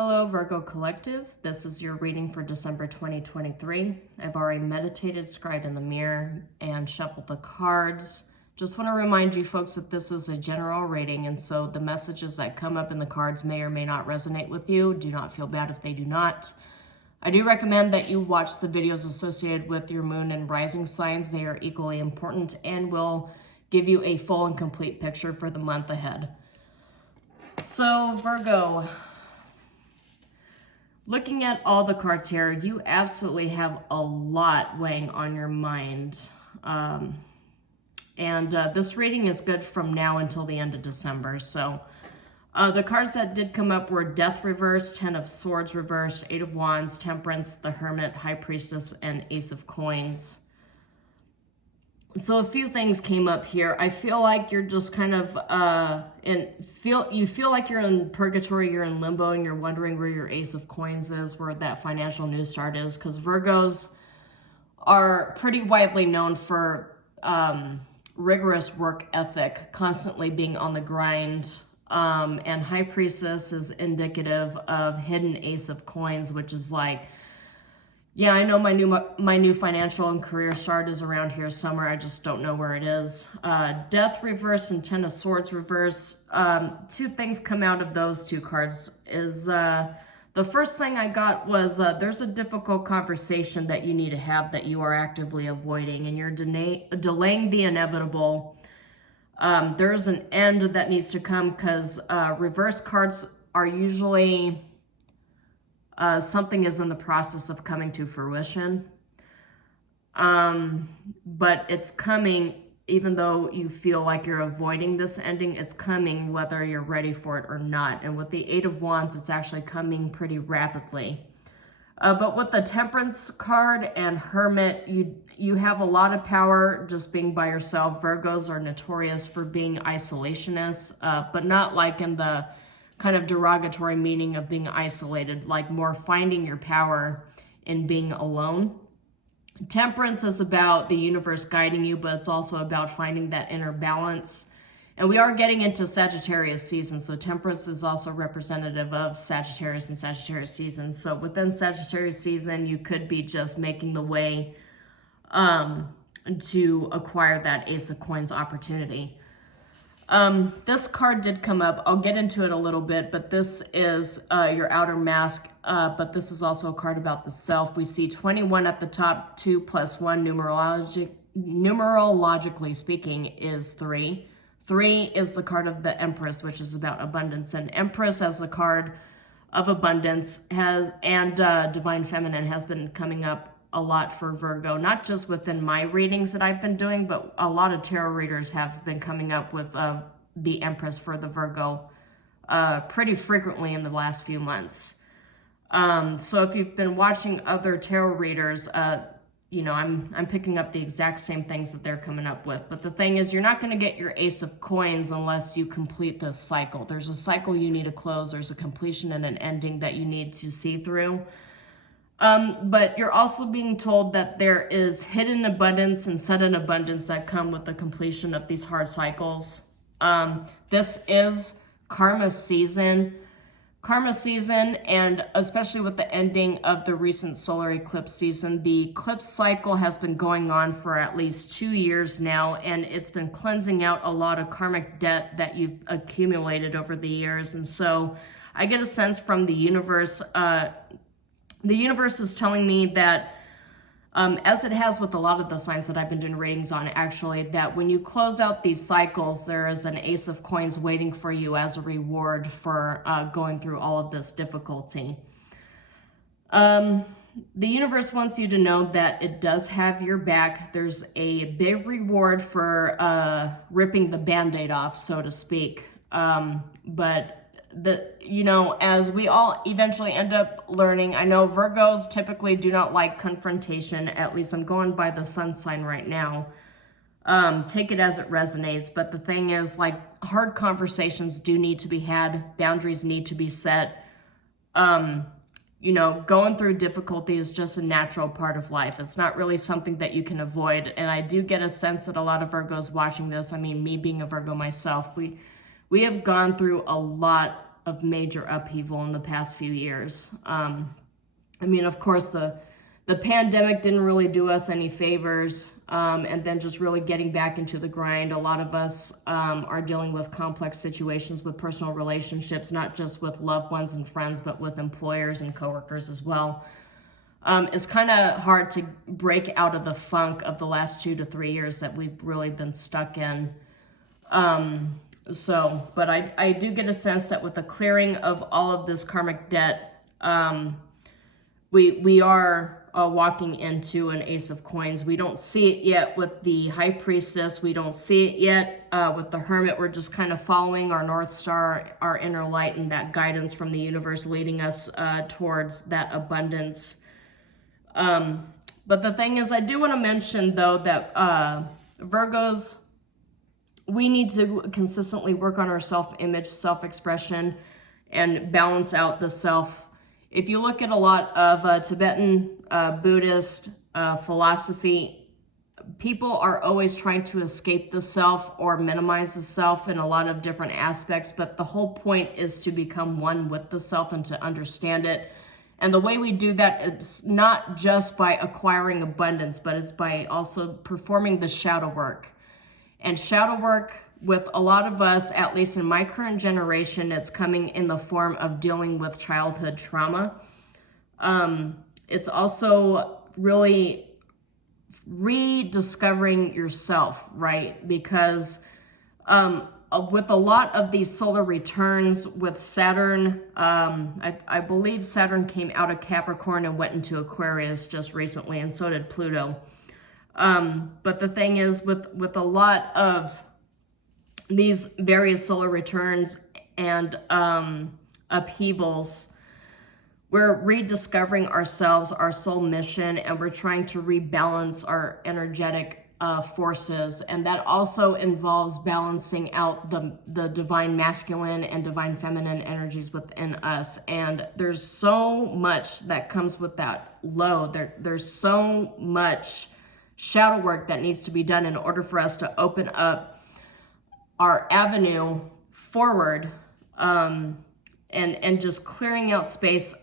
Hello, Virgo Collective. This is your reading for December 2023. I've already meditated, scried in the mirror, and shuffled the cards. Just want to remind you folks that this is a general reading, and so the messages that come up in the cards may or may not resonate with you. Do not feel bad if they do not. I do recommend that you watch the videos associated with your moon and rising signs. They are equally important and will give you a full and complete picture for the month ahead. So, Virgo, looking at all the cards here, you absolutely have a lot weighing on your mind. This reading is good from now until the end of December. So the cards that did come up were Death reversed, 10 of Swords reversed, 8 of Wands, Temperance, the Hermit, High Priestess, and Ace of Coins. So a few things came up here. I feel like you're just kind of you feel like you're in purgatory, you're in limbo, and you're wondering where your Ace of Coins is, where that financial new start is, because Virgos are pretty widely known for rigorous work ethic, constantly being on the grind. And High Priestess is indicative of hidden Ace of Coins, which is like, yeah, I know my new financial and career start is around here somewhere. I just don't know where it is. Death reverse and 10 of Swords reverse. Two things come out of those two cards. Is the first thing I got was there's a difficult conversation that you need to have that you are actively avoiding, and you're delaying the inevitable. There's an end that needs to come because reverse cards are usually something is in the process of coming to fruition. But it's coming, even though you feel like you're avoiding this ending, it's coming whether you're ready for it or not. And with the 8 of Wands, it's actually coming pretty rapidly. But with the Temperance card and Hermit, you have a lot of power just being by yourself. Virgos are notorious for being isolationists, but not like in the kind of derogatory meaning of being isolated, like more finding your power in being alone. Temperance is about the universe guiding you, but it's also about finding that inner balance. And we are getting into Sagittarius season, so Temperance is also representative of Sagittarius and Sagittarius season. So within Sagittarius season, you could be just making the way to acquire that Ace of Coins opportunity. This card did come up. I'll get into it a little bit, but this is your outer mask, but this is also a card about the self. We see 21 at the top, 2 plus 1 numerologically speaking is 3. 3 is the card of the Empress, which is about abundance, and Empress as the card of abundance and Divine Feminine has been coming up a lot for Virgo, not just within my readings that I've been doing, but a lot of tarot readers have been coming up with the Empress for the Virgo pretty frequently in the last few months. So if you've been watching other tarot readers, you know, I'm picking up the exact same things that they're coming up with. But the thing is, you're not going to get your Ace of Coins unless you complete this cycle. There's a cycle you need to close. There's a completion and an ending that you need to see through. But you're also being told that there is hidden abundance and sudden abundance that come with the completion of these hard cycles. This is karma season. Karma season, and especially with the ending of the recent solar eclipse season, the eclipse cycle has been going on for at least 2 years now, and it's been cleansing out a lot of karmic debt that you've accumulated over the years. And so I get a sense from the universe is telling me that, as it has with a lot of the signs that I've been doing readings on, actually, that when you close out these cycles, there is an Ace of Coins waiting for you as a reward for going through all of this difficulty. The universe wants you to know that it does have your back. There's a big reward for ripping the Band-Aid off, so to speak. But as we all eventually end up learning, I know Virgos typically do not like confrontation. At least I'm going by the sun sign right now. Take it as it resonates. But the thing is, like, hard conversations do need to be had. Boundaries need to be set. Going through difficulty is just a natural part of life. It's not really something that you can avoid. And I do get a sense that a lot of Virgos watching this, I mean, me being a Virgo myself, we have gone through a lot of major upheaval in the past few years. I mean, of course, the pandemic didn't really do us any favors, and then just really getting back into the grind. A lot of us are dealing with complex situations with personal relationships, not just with loved ones and friends, but with employers and coworkers as well. It's kind of hard to break out of the funk of the last 2 to 3 years that we've really been stuck in. But I do get a sense that with the clearing of all of this karmic debt, we are walking into an Ace of Coins. We don't see it yet with the High Priestess. We don't see it yet with the Hermit. We're just kind of following our North Star, our inner light, and that guidance from the universe leading us towards that abundance. But the thing is, I do want to mention, though, that Virgos, we need to consistently work on our self-image, self-expression, and balance out the self. If you look at a lot of Tibetan Buddhist philosophy, people are always trying to escape the self or minimize the self in a lot of different aspects, but the whole point is to become one with the self and to understand it. And the way we do that, it's not just by acquiring abundance, but it's by also performing the shadow work. And shadow work, with a lot of us, at least in my current generation, it's coming in the form of dealing with childhood trauma. It's also really rediscovering yourself, right? Because with a lot of these solar returns with Saturn, I believe Saturn came out of Capricorn and went into Aquarius just recently, and so did Pluto. But the thing is, with a lot of these various solar returns and upheavals, we're rediscovering ourselves, our soul mission, and we're trying to rebalance our energetic forces. And that also involves balancing out the divine masculine and divine feminine energies within us. And there's so much that comes with that load. There's so much shadow work that needs to be done in order for us to open up our avenue forward, and just clearing out space.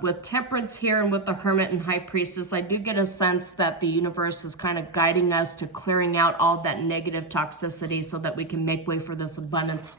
With Temperance here and with the Hermit and High Priestess, I do get a sense that the universe is kind of guiding us to clearing out all that negative toxicity so that we can make way for this abundance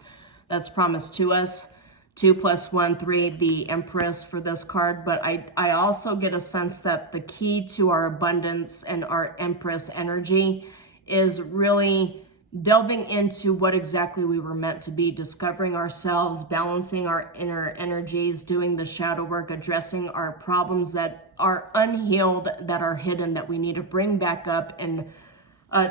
that's promised to us. 2 + 1, 3, the Empress for this card. But I also get a sense that the key to our abundance and our Empress energy is really delving into what exactly we were meant to be, discovering ourselves, balancing our inner energies, doing the shadow work, addressing our problems that are unhealed, that are hidden, that we need to bring back up, and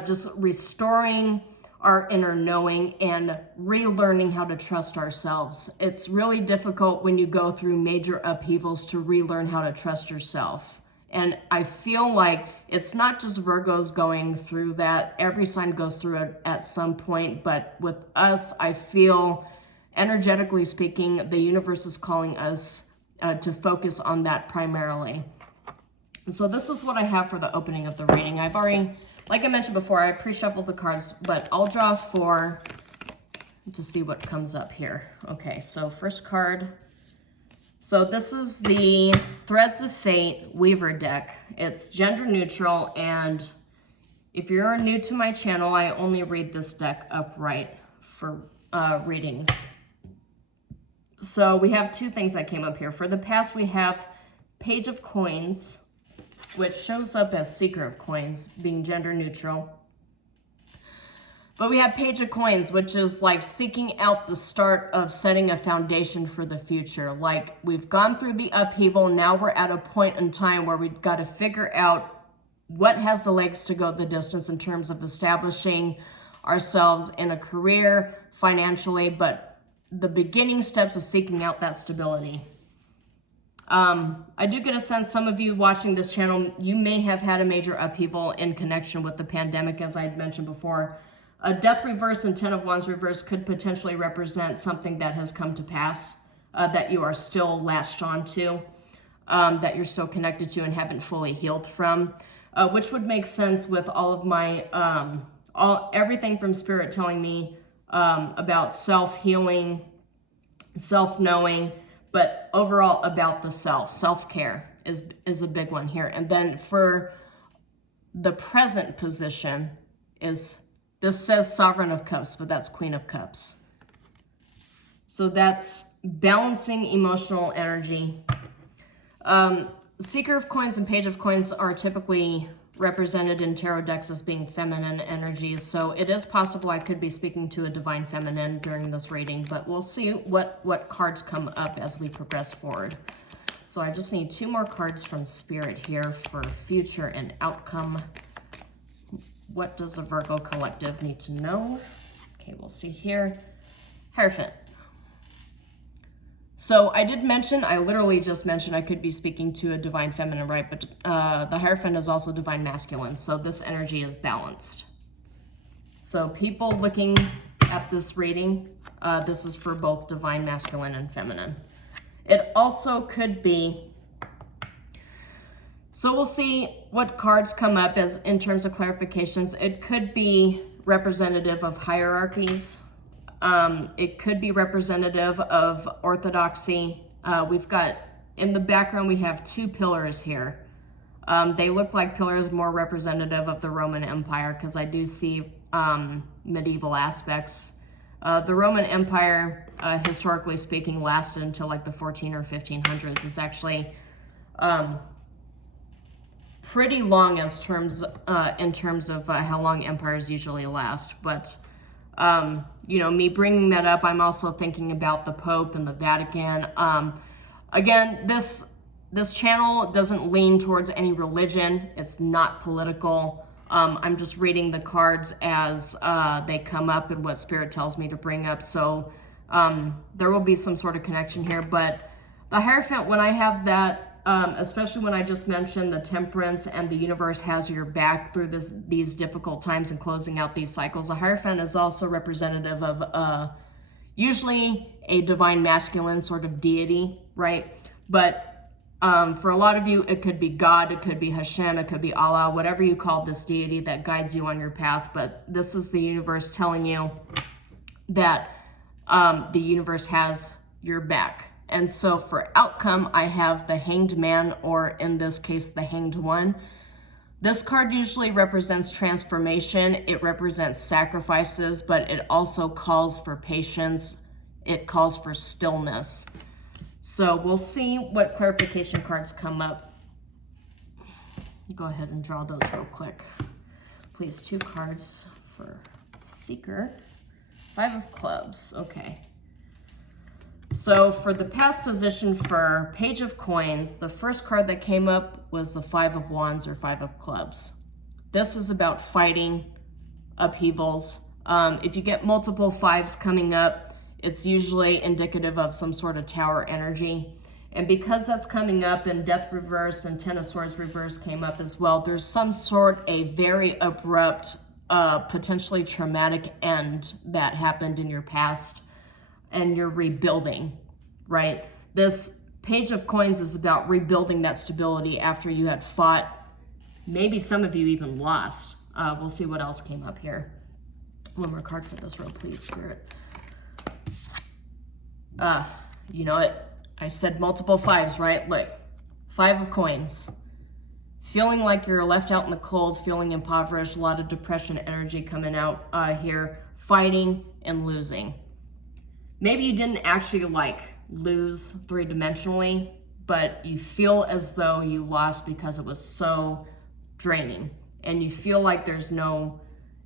just restoring our inner knowing and relearning how to trust ourselves. It's really difficult when you go through major upheavals to relearn how to trust yourself. And I feel like it's not just Virgos going through that. Every sign goes through it at some point. But with us, I feel, energetically speaking, the universe is calling us to focus on that primarily. So this is what I have for the opening of the reading. I've already, like I mentioned before, I pre-shuffled the cards, but I'll draw 4 to see what comes up here. Okay, so first card. So this is the Threads of Fate Weaver deck. It's gender neutral, and if you're new to my channel, I only read this deck upright for readings. So we have 2 things that came up here. For the past, we have Page of Coins, which shows up as Seeker of Coins, being gender neutral. But we have Page of Coins, which is like seeking out the start of setting a foundation for the future. Like, we've gone through the upheaval, now we're at a point in time where we've got to figure out what has the legs to go the distance in terms of establishing ourselves in a career, financially, but the beginning steps of seeking out that stability. I do get a sense some of you watching this channel, you may have had a major upheaval in connection with the pandemic, as I had mentioned before. A Death reverse and 10 of Wands reverse could potentially represent something that has come to pass, that you are still latched onto, that you're still connected to and haven't fully healed from, which would make sense with all of my, everything from Spirit telling me about self-healing, self-knowing, but overall about the self. Self-care is a big one here. And then for the present position is, this says Sovereign of Cups, but that's Queen of Cups. So that's balancing emotional energy. Seeker of Coins and Page of Coins are typically represented in tarot decks as being feminine energies. So it is possible I could be speaking to a divine feminine during this reading, but we'll see what cards come up as we progress forward. So I just need 2 more cards from Spirit here for future and outcome. What does the Virgo collective need to know? Okay, we'll see here. Hierophant. So I did mention, I literally just mentioned I could be speaking to a divine feminine, right? But the Hierophant is also divine masculine. So this energy is balanced. So people looking at this reading, this is for both divine masculine and feminine. It also could be, so we'll see what cards come up as in terms of clarifications. It could be representative of hierarchies. It could be representative of orthodoxy. We've got, in the background, we have 2 pillars here. They look like pillars more representative of the Roman Empire, because I do see medieval aspects. The Roman Empire, historically speaking, lasted until like the 14 or 1500s. It's actually pretty long as in terms of how long empires usually last. But you know, me bringing that up, I'm also thinking about the Pope and the Vatican. Again, this channel doesn't lean towards any religion. It's not political. I'm just reading the cards as they come up and what Spirit tells me to bring up. So there will be some sort of connection here. But the Hierophant, when I have that, especially when I just mentioned the Temperance and the universe has your back through these difficult times and closing out these cycles, the Hierophant is also representative of usually a divine masculine sort of deity, right? But for a lot of you, it could be God, it could be Hashem, it could be Allah, whatever you call this deity that guides you on your path. But this is the universe telling you that the universe has your back. And so for outcome, I have the Hanged Man, or in this case, the Hanged One. This card usually represents transformation. It represents sacrifices, but it also calls for patience. It calls for stillness. So we'll see what clarification cards come up. Go ahead and draw those real quick. Please, 2 cards for Seeker. 5 of Clubs, okay. So for the past position for Page of Coins, the first card that came up was the 5 of Wands or 5 of Clubs. This is about fighting upheavals. If you get multiple 5s coming up, it's usually indicative of some sort of tower energy. And because that's coming up and Death reversed and 10 of Swords reversed came up as well, there's some sort a very abrupt, potentially traumatic end that happened in your past. And you're rebuilding, right? This Page of Coins is about rebuilding that stability after you had fought. Maybe some of you even lost. We'll see what else came up here. One more card for this row, please, Spirit. You know it. I said multiple 5s, right? Look, 5 of Coins. Feeling like you're left out in the cold, feeling impoverished, a lot of depression energy coming out here. Fighting and losing. Maybe you didn't actually lose 3-dimensionally, but you feel as though you lost because it was so draining. And you feel like there's no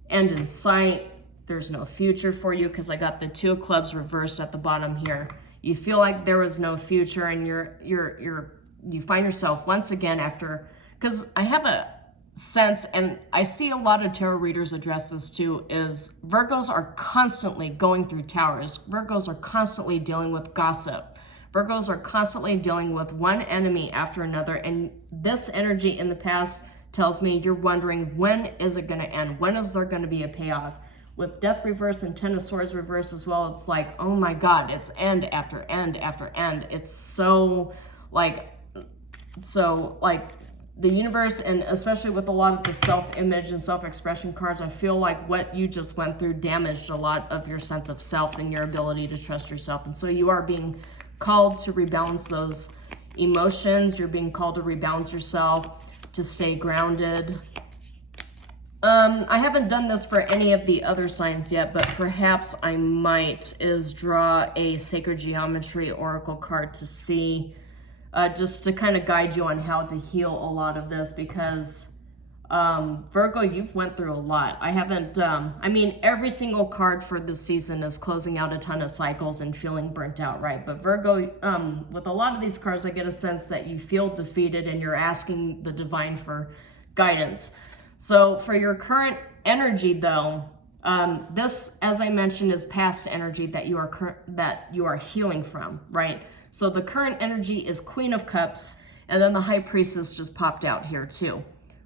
end in sight, there's no future for you, because I got the 2 of Clubs reversed at the bottom here. You feel like there was no future, and you find yourself once again after, because I have a sense, and I see a lot of tarot readers address this too, is Virgos are constantly going through towers. Virgos are constantly dealing with gossip. Virgos are constantly dealing with one enemy after another, and this energy in the past tells me you're wondering, when is it going to end? When is there going to be a payoff? With Death reverse and 10 of Swords reverse as well, it's like, oh my God, it's end after end after end. It's so the universe, and especially with a lot of the self-image and self-expression cards, I feel like what you just went through damaged a lot of your sense of self and your ability to trust yourself. And so you are being called to rebalance those emotions. You're being called to rebalance yourself, to stay grounded. I haven't done this for any of the other signs yet, but perhaps I might, is draw a Sacred Geometry Oracle card to see, just to kind of guide you on how to heal a lot of this, because Virgo, you've went through a lot. I haven't, I mean, every single card for this season is closing out a ton of cycles and feeling burnt out, right? But Virgo, with a lot of these cards, I get a sense that you feel defeated and you're asking the divine for guidance. So for your current energy though, this, as I mentioned, is past energy that you are healing from, right? So the current energy is Queen of Cups, and then the High Priestess just popped out here too,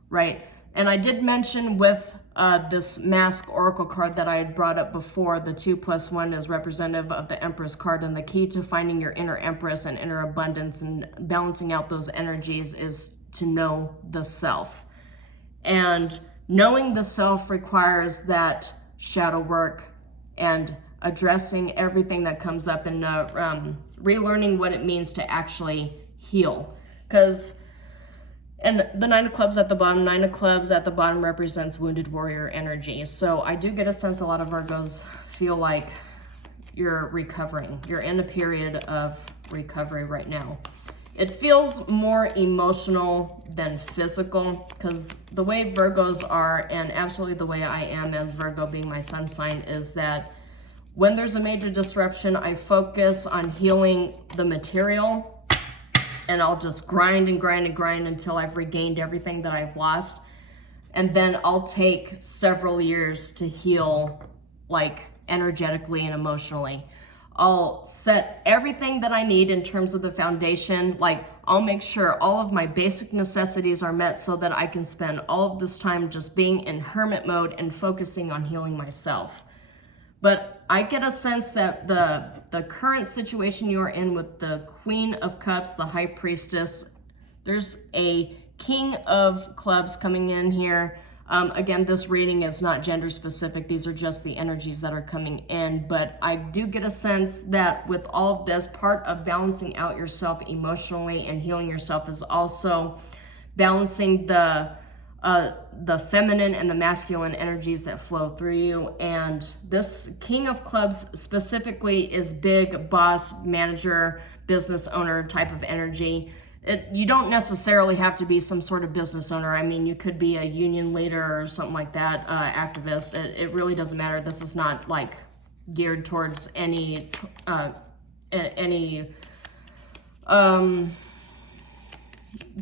right? And I did mention with this Mask Oracle card that I had brought up before, the 2+1 is representative of the Empress card, and the key to finding your inner Empress and inner abundance and balancing out those energies is to know the self. And knowing the self requires that shadow work and addressing everything that comes up and relearning what it means to actually heal. Because, and the Nine of Clubs at the bottom represents wounded warrior energy. So I do get a sense a lot of Virgos feel like you're recovering. You're in a period of recovery right now. It feels more emotional than physical, because the way Virgos are, and absolutely the way I am as Virgo being my sun sign, is that when there's a major disruption, I focus on healing the material, and I'll just grind and grind and grind until I've regained everything that I've lost. And then I'll take several years to heal, like energetically and emotionally. I'll set everything that I need in terms of the foundation. Like, I'll make sure all of my basic necessities are met so that I can spend all of this time just being in hermit mode and focusing on healing myself. But I get a sense that the current situation you are in with the Queen of Cups, the High Priestess, there's a King of Clubs coming in here. Again, this reading is not gender specific. These are just the energies that are coming in. But I do get a sense that with all of this, part of balancing out yourself emotionally and healing yourself is also balancing the feminine and the masculine energies that flow through you. And this King of Clubs specifically is big boss, manager, business owner type of energy. You don't necessarily have to be some sort of business owner. I mean, you could be a union leader or something like that, activist. It really doesn't matter. This is not like geared towards any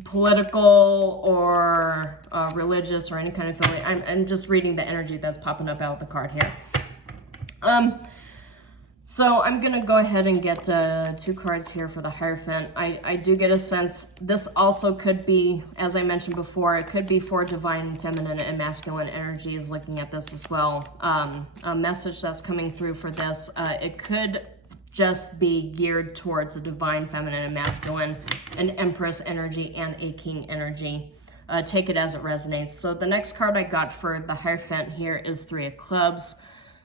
political or religious or any kind of feeling. I'm just reading the energy that's popping up out of the card here. So I'm going to go ahead and get 2 cards here for the Hierophant. I do get a sense this also could be, as I mentioned before, it could be for divine, feminine, and masculine energies looking at this as well. A message that's coming through for this, it could just be geared towards a divine, feminine, and masculine, an Empress energy, and a King energy. Take it as it resonates. So the next card I got for the Hierophant here is 3 of Clubs.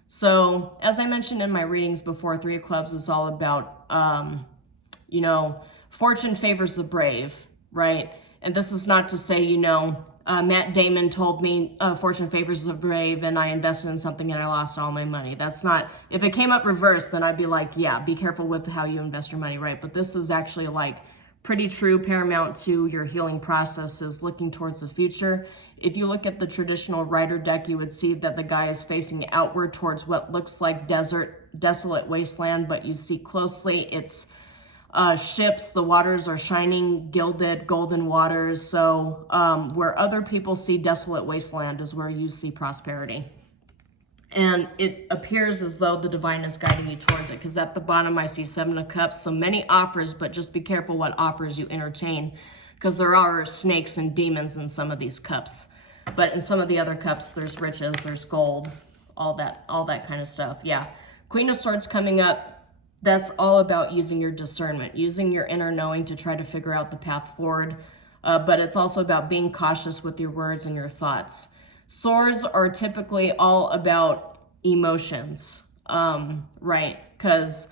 So, as I mentioned in my readings before, 3 of Clubs is all about, you know, fortune favors the brave, right? And this is not to say, you know, Matt Damon told me fortune favors the brave and I invested in something and I lost all my money. That's not, if it came up reversed, then I'd be like, yeah, be careful with how you invest your money, right? But this is actually like pretty true, paramount to your healing process is looking towards the future. If you look at the traditional Rider deck, you would see that the guy is facing outward towards what looks like desert, desolate wasteland, but you see closely, it's ships, the waters are shining, gilded, golden waters. So where other people see desolate wasteland is where you see prosperity. And it appears as though the divine is guiding you towards it, because at the bottom I see 7 of Cups. So many offers, but just be careful what offers you entertain, because there are snakes and demons in some of these cups. But in some of the other cups, there's riches, there's gold, all that kind of stuff. Yeah. Queen of Swords coming up. That's all about using your discernment, using your inner knowing to try to figure out the path forward. but it's also about being cautious with your words and your thoughts. Swords are typically all about emotions, right? Because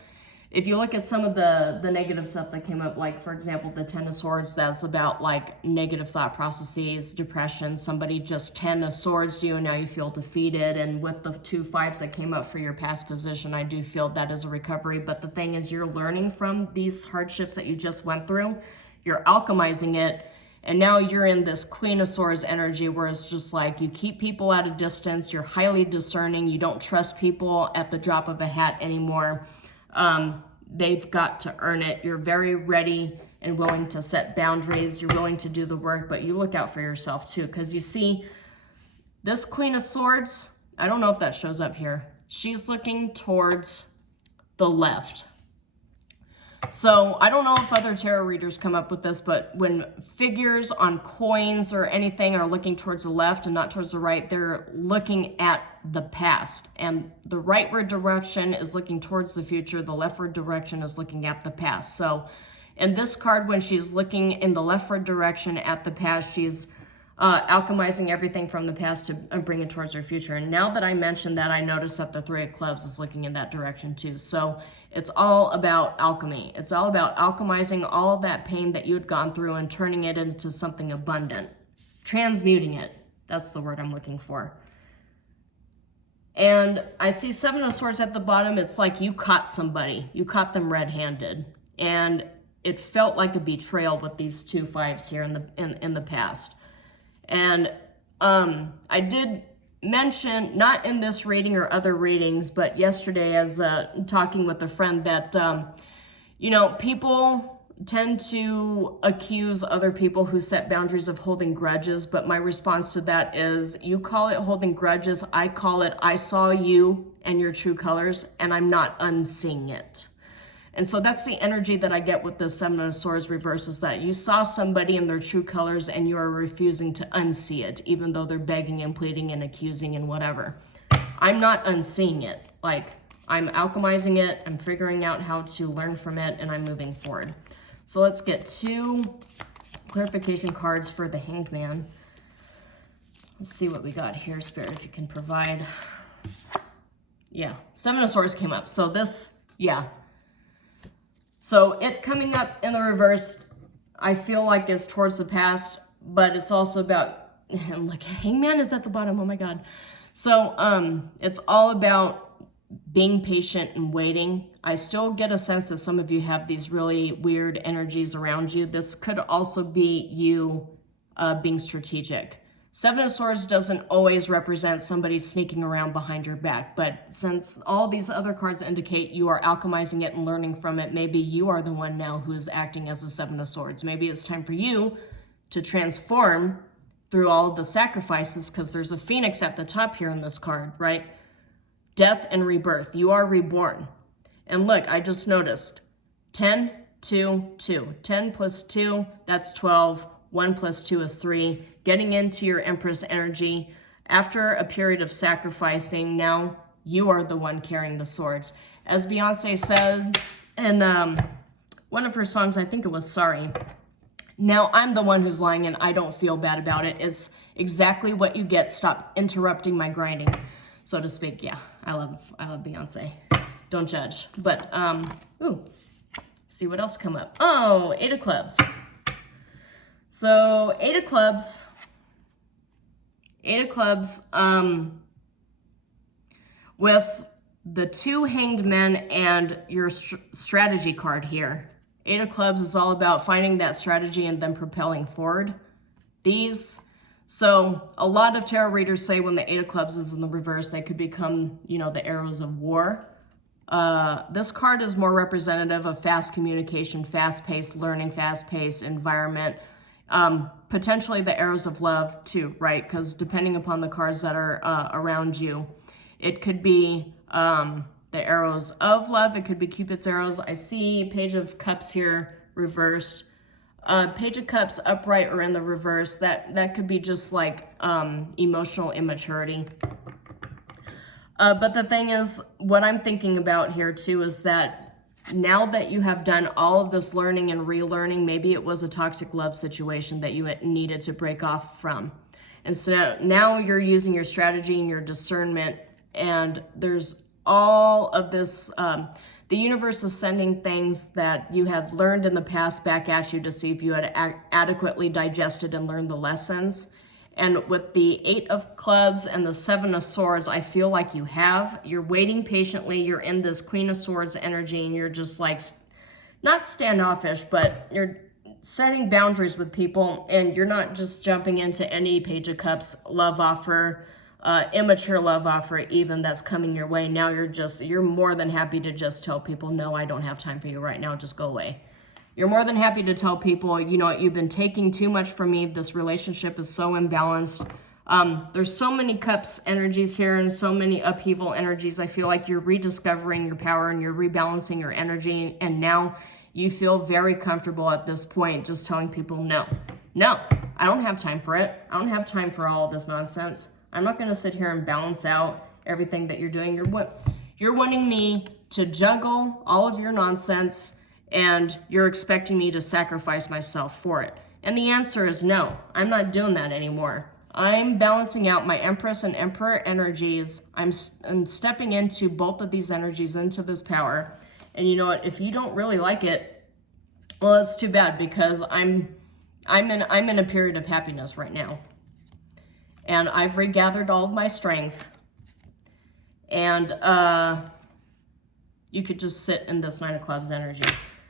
if you look at some of the negative stuff that came up, like for example, the Ten of Swords, that's about like negative thought processes, depression. Somebody just 10 of Swords you and now you feel defeated. And with the 2 5s that came up for your past position, I do feel that is a recovery. But the thing is, you're learning from these hardships that you just went through. You're alchemizing it. And now you're in this Queen of Swords energy where it's just like you keep people at a distance. You're highly discerning. You don't trust people at the drop of a hat anymore. They've got to earn it. You're very ready and willing to set boundaries. You're willing to do the work, but you look out for yourself too. Because you see, this Queen of Swords, I don't know if that shows up here. She's looking towards the left. So I don't know if other tarot readers come up with this, but when figures on coins or anything are looking towards the left and not towards the right, they're looking at the past. And the rightward direction is looking towards the future. The leftward direction is looking at the past. So in this card, when she's looking in the leftward direction at the past, she's alchemizing everything from the past to bring it towards her future. And now that I mentioned that, I noticed that the 3 of Clubs is looking in that direction too. So it's all about alchemy. It's all about alchemizing all of that pain that you had gone through and turning it into something abundant. Transmuting it. That's the word I'm looking for. And I see 7 of Swords at the bottom. It's like you caught somebody. You caught them red-handed. And it felt like a betrayal with these 2 5s here in the past. And I did mention, not in this reading or other readings, but yesterday as talking with a friend that, you know, people tend to accuse other people who set boundaries of holding grudges, but my response to that is, you call it holding grudges, I call it I saw you and your true colors, and I'm not unseeing it. And so that's the energy that I get with the 7 of Swords reverse, is that you saw somebody in their true colors and you are refusing to unsee it, even though they're begging and pleading and accusing and whatever. I'm not unseeing it. Like, I'm alchemizing it, I'm figuring out how to learn from it, and I'm moving forward. So let's get 2 clarification cards for the Hanged Man. Let's see what we got here, Spirit, if you can provide. Yeah, 7 of Swords came up. So this, yeah. So it coming up in the reverse, I feel like is towards the past, but it's also about, and like Hangman is at the bottom, oh my God. So it's all about being patient and waiting. I still get a sense that some of you have these really weird energies around you. This could also be you being strategic. 7 of Swords doesn't always represent somebody sneaking around behind your back, but since all these other cards indicate you are alchemizing it and learning from it, maybe you are the one now who is acting as a 7 of Swords. Maybe it's time for you to transform through all of the sacrifices, because there's a phoenix at the top here in this card, right? Death and rebirth. You are reborn. And look, I just noticed 10, 2, 2. 10 plus 2, that's 12. 1 plus 2 is 3. Getting into your Empress energy. After a period of sacrificing, now you are the one carrying the swords. As Beyonce said in one of her songs, I think it was Sorry, now I'm the one who's lying and I don't feel bad about it. It's exactly what you get. Stop interrupting my grinding, so to speak. Yeah, I love Beyonce. Don't judge. But, ooh, see what else come up. Oh, 8 of Clubs. So 8 of Clubs, 8 of Clubs, with the 2 Hanged Men and your strategy card here. 8 of Clubs is all about finding that strategy and then propelling forward. So a lot of tarot readers say when the 8 of Clubs is in the reverse, they could become, you know, the arrows of war. This card is more representative of fast communication, fast-paced learning, fast-paced environment. Potentially the arrows of love too, right? Because depending upon the cards that are around you, it could be the arrows of love. It could be Cupid's arrows. I see Page of Cups here reversed. Page of Cups upright or in the reverse. That could be just like emotional immaturity. But the thing is, what I'm thinking about here too is that now that you have done all of this learning and relearning, maybe it was a toxic love situation that you needed to break off from. And so now you're using your strategy and your discernment, and there's all of this, the universe is sending things that you had learned in the past back at you to see if you had adequately digested and learned the lessons. And with the 8 of Clubs and the 7 of Swords, I feel like you have. You're waiting patiently. You're in this Queen of Swords energy, and you're just like, not standoffish, but you're setting boundaries with people, and you're not just jumping into any Page of Cups love offer, immature love offer even that's coming your way. Now you're more than happy to just tell people, no, I don't have time for you right now. Just go away. You're more than happy to tell people, you know what, you've been taking too much from me. This relationship is so imbalanced. There's so many cups energies here and so many upheaval energies. I feel like you're rediscovering your power and you're rebalancing your energy. And now you feel very comfortable at this point just telling people, no, I don't have time for it. I don't have time for all of this nonsense. I'm not going to sit here and balance out everything that you're doing. You're wanting me to juggle all of your nonsense, and you're expecting me to sacrifice myself for it. And the answer is no, I'm not doing that anymore. I'm balancing out my Empress and Emperor energies. I'm stepping into both of these energies, into this power. And you know what, if you don't really like it, well, it's too bad, because I'm in a period of happiness right now. And I've regathered all of my strength. And you could just sit in this 9 of Clubs energy.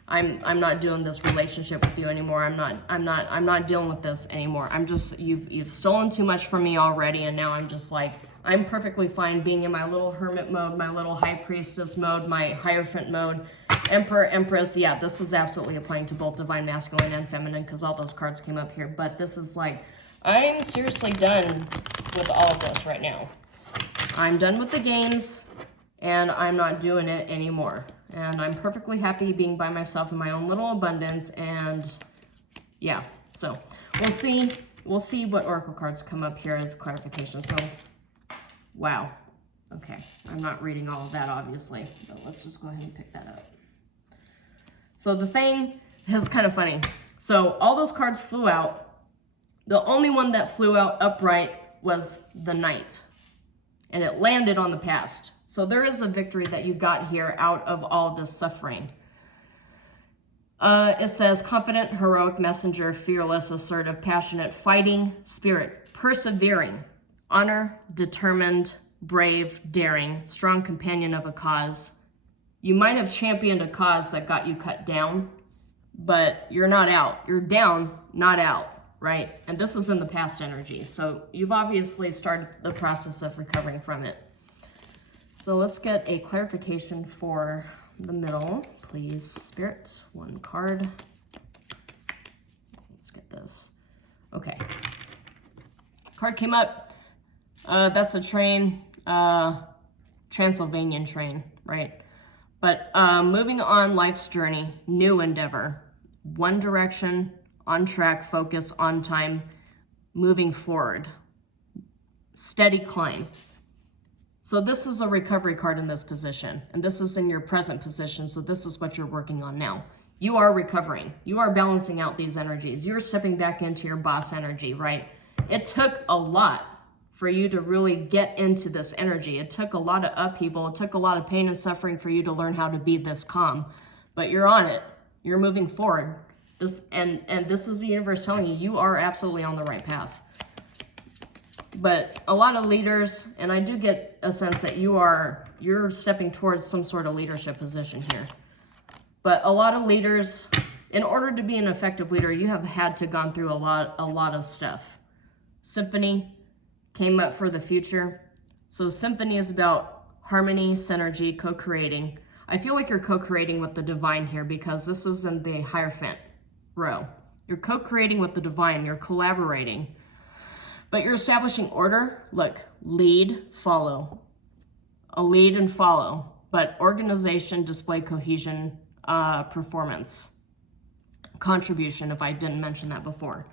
I'm not doing this relationship with you anymore. I'm not dealing with this anymore. You've stolen too much from me already, and now I'm just like, I'm perfectly fine being in my little hermit mode, my little high priestess mode, my hierophant mode, Emperor, Empress. Yeah, this is absolutely applying to both divine masculine and feminine, because all those cards came up here. But this is like, I'm seriously done with all of this right now. I'm done with the games, and I'm not doing it anymore. And I'm perfectly happy being by myself in my own little abundance. And yeah, so we'll see what oracle cards come up here as clarification. So, wow. Okay, I'm not reading all of that, obviously, but let's just go ahead and pick that up. So the thing is kind of funny. So all those cards flew out. The only one that flew out upright was the Knight, and it landed on the past. So there is a victory that you got here out of all of this suffering. It says, confident, heroic messenger, fearless, assertive, passionate, fighting spirit, persevering, honor, determined, brave, daring, strong companion of a cause. You might have championed a cause that got you cut down, but you're not out. You're down, not out, right? And this is in the past energy. So you've obviously started the process of recovering from it. So let's get a clarification for the middle, please, Spirit. One card. Let's get this. Okay. Card came up. That's a train, Transylvanian train, right? But moving on life's journey, new endeavor, one direction, on track, focus, on time, moving forward, steady climb. So this is a recovery card in this position, and this is in your present position, so this is what you're working on now. You are recovering. You are balancing out these energies. You're stepping back into your boss energy, right? It took a lot for you to really get into this energy. It took a lot of upheaval. It took a lot of pain and suffering for you to learn how to be this calm, but you're on it. You're moving forward. And this is the universe telling you, you are absolutely on the right path. But a lot of leaders, and I do get a sense that you're stepping towards some sort of leadership position here. But a lot of leaders, in order to be an effective leader, you have had to gone through a lot of stuff. Symphony came up for the future. So symphony is about harmony, synergy, co-creating. I feel like you're co-creating with the divine here, because this is in the Hierophant row. You're co-creating with the divine. You're collaborating. But you're establishing order. Look, lead, follow. A lead and follow. But organization, display, cohesion, performance. Contribution, if I didn't mention that before.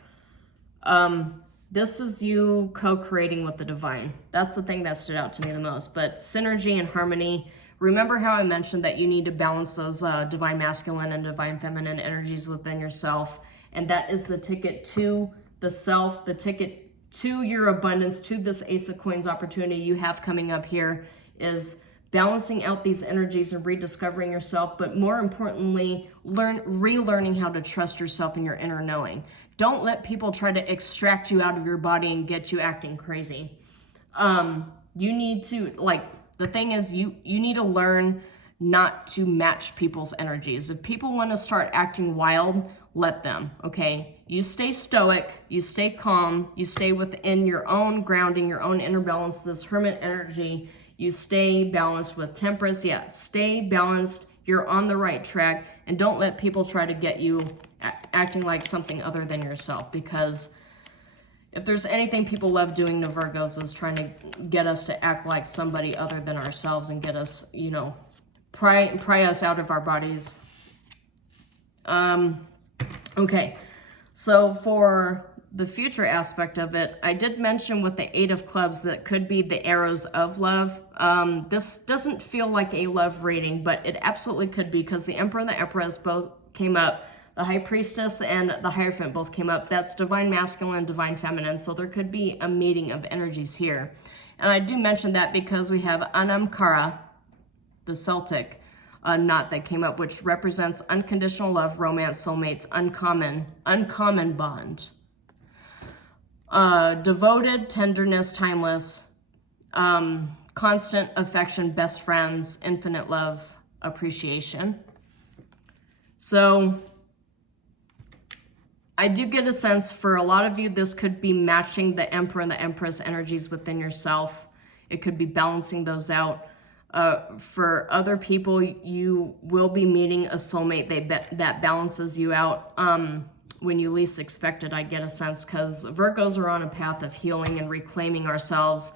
This is you co-creating with the divine. That's the thing that stood out to me the most. But synergy and harmony, Remember how I mentioned that you need to balance those divine masculine and divine feminine energies within yourself. And that is the ticket to the self, the ticket to your abundance, to this Ace of Coins opportunity you have coming up here, is balancing out these energies and rediscovering yourself, but more importantly, relearning how to trust yourself and your inner knowing. Don't let people try to extract you out of your body and get you acting crazy. You need to, the thing is, you need to learn not to match people's energies. If people want to start acting wild, let them, okay? You stay stoic, you stay calm, you stay within your own grounding, your own inner balance, this hermit energy. You stay balanced with Temperance. Yeah, stay balanced. You're on the right track. And don't let people try to get you acting like something other than yourself. Because if there's anything people love doing to Virgos is trying to get us to act like somebody other than ourselves and get us, pry us out of our bodies. Okay, so for the future aspect of it, I did mention with the Eight of Clubs that could be the arrows of love. This doesn't feel like a love reading, but it absolutely could be, because the Emperor and the Empress both came up. The High Priestess and the Hierophant both came up. That's divine masculine, divine feminine. So there could be a meeting of energies here. And I do mention that because we have Anamkara, the Celtic knot that came up, which represents unconditional love, romance, soulmates, uncommon bond. Devoted, tenderness, timeless, constant affection, best friends, infinite love, appreciation. So I do get a sense for a lot of you, this could be matching the Emperor and the Empress energies within yourself. It could be balancing those out. For other people, you will be meeting a soulmate that balances you out when you least expect it, I get a sense, because Virgos are on a path of healing and reclaiming ourselves,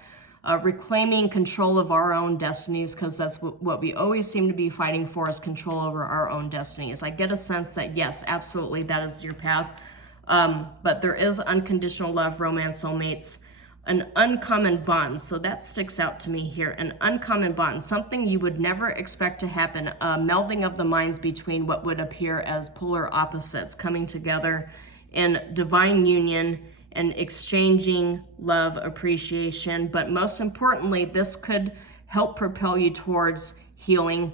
reclaiming control of our own destinies, because that's what we always seem to be fighting for, is control over our own destinies. I get a sense that, yes, absolutely, that is your path. But there is unconditional love, romance, soulmates, an uncommon bond. So that sticks out to me here. An uncommon bond, something you would never expect to happen. A melding of the minds between what would appear as polar opposites coming together in divine union and exchanging love, appreciation. But most importantly, this could help propel you towards healing.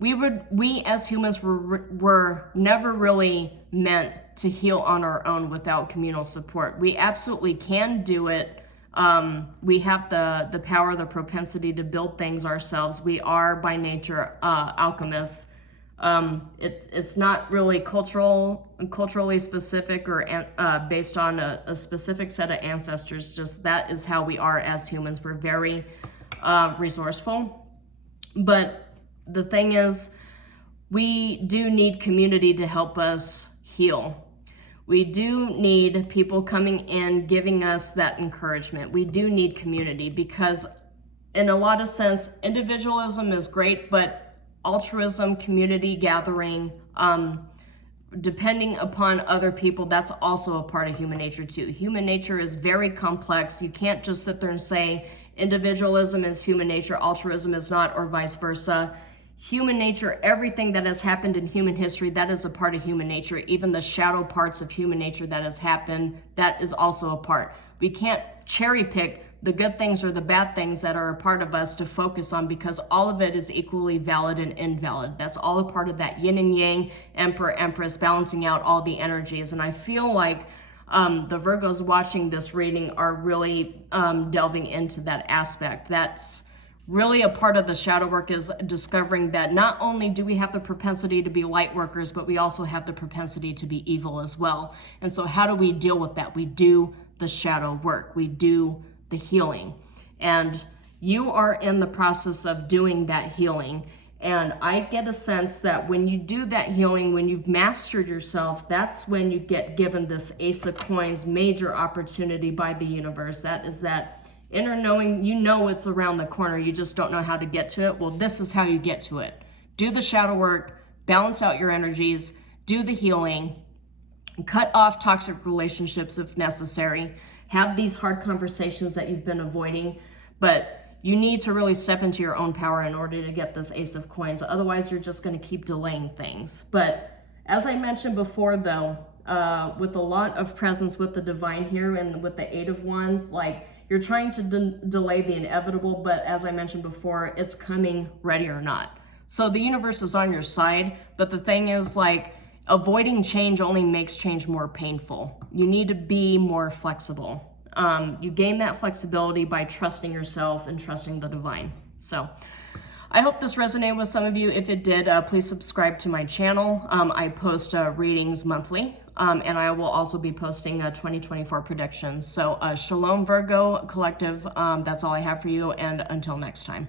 We as humans were never really meant to heal on our own without communal support. We absolutely can do it. We have the power, the propensity to build things ourselves. We are by nature alchemists. It's not really culturally specific or based on a specific set of ancestors. Just that is how we are as humans. We're very resourceful. But the thing is, we do need community to help us heal. We do need people coming in, giving us that encouragement. We do need community, because in a lot of sense, individualism is great, but altruism, community gathering, depending upon other people, that's also a part of human nature too. Human nature is very complex. You can't just sit there and say individualism is human nature, altruism is not, or vice versa. Human nature, everything that has happened in human history, that is a part of human nature. Even the shadow parts of human nature that has happened, that is also a part. We can't cherry pick the good things or the bad things that are a part of us to focus on, because all of it is equally valid and invalid. That's all a part of that yin and yang, Emperor, Empress, balancing out all the energies. And I feel like the Virgos watching this reading are really delving into that aspect. That's really a part of the shadow work, is discovering that not only do we have the propensity to be light workers, but we also have the propensity to be evil as well. And so how do we deal with that? We do the shadow work. We do the healing. And you are in the process of doing that healing. And I get a sense that when you do that healing, when you've mastered yourself, that's when you get given this Ace of Coins major opportunity by the universe. That is that inner knowing, you know it's around the corner, you just don't know how to get to it. Well, this is how you get to it. Do the shadow work, balance out your energies, do the healing, cut off toxic relationships if necessary, have these hard conversations that you've been avoiding. But you need to really step into your own power in order to get this Ace of Coins. Otherwise, you're just going to keep delaying things. But as I mentioned before, though, with a lot of presence with the divine here and with the Eight of Wands, like, you're trying to delay the inevitable, but as I mentioned before, it's coming ready or not. So the universe is on your side, but the thing is, like, avoiding change only makes change more painful. You need to be more flexible. You gain that flexibility by trusting yourself and trusting the divine. So I hope this resonated with some of you. If it did, please subscribe to my channel. I post readings monthly, and I will also be posting 2024 predictions. So Shalom Virgo Collective, that's all I have for you, and until next time.